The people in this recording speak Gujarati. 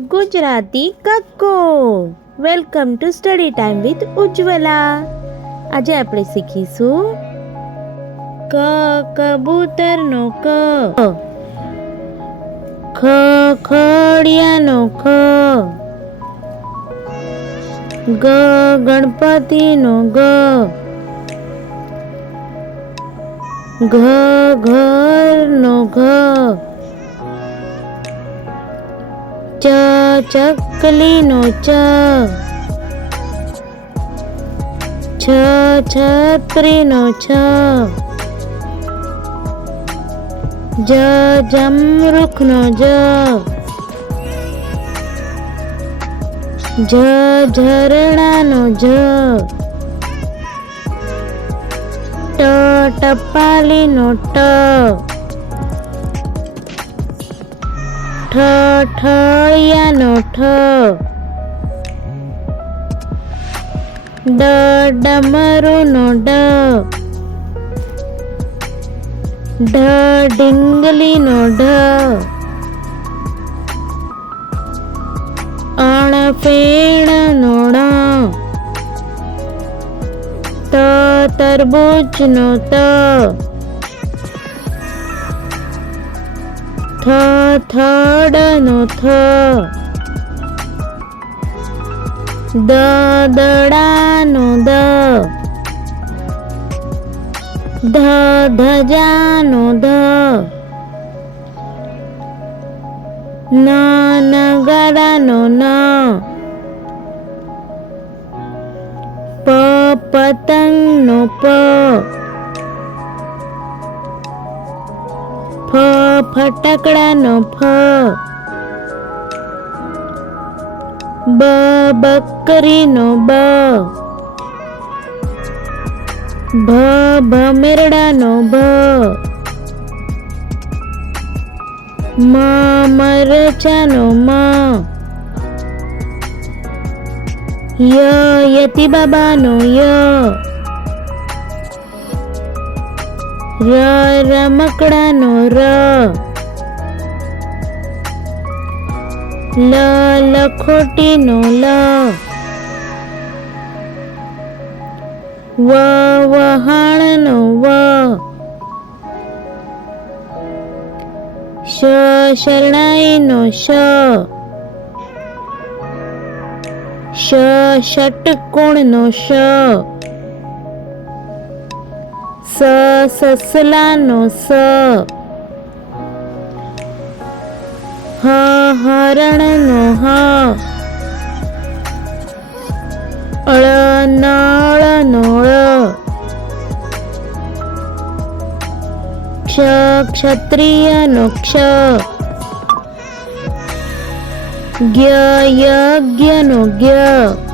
ગુજરાતી કક્કો. Welcome to study time with Ujjwala. આજે આપણે શીખીશું કબૂતરનો ક, ખડિયાનો ખ, ગણપતિનો ગ, ઘરનો ઘ, ચકલીનો ચ, છત્રીનો છ, જમરૂખનો જ, ઝરણાનો જ, ટપાલીનો ટ, ઠળિયાનો ઠ, ડમરુનો ડ, ઢીંગલીનો ઢ, અણફેણનો ણ, તરબૂચનો ત, થડનો થ, દડાનો દ, ધજાનો ધ, નગારાનો ન, પતંગનો પ, ફટાકડાનો ફ, બકરીનો બ, ભમેરડાનો ભ, મરચાનો મ, યતિ બાબાનો ય, રમકડાનો ર, લખોટીનો લ, વહાણનો વ, શરણાઈનો શ, ષટકોણનો શ, સસલાનો સ, હરણનો હ, નળનો ળ, ક્ષત્રિયનો ક્ષ, યજ્ઞનો જ્ઞ,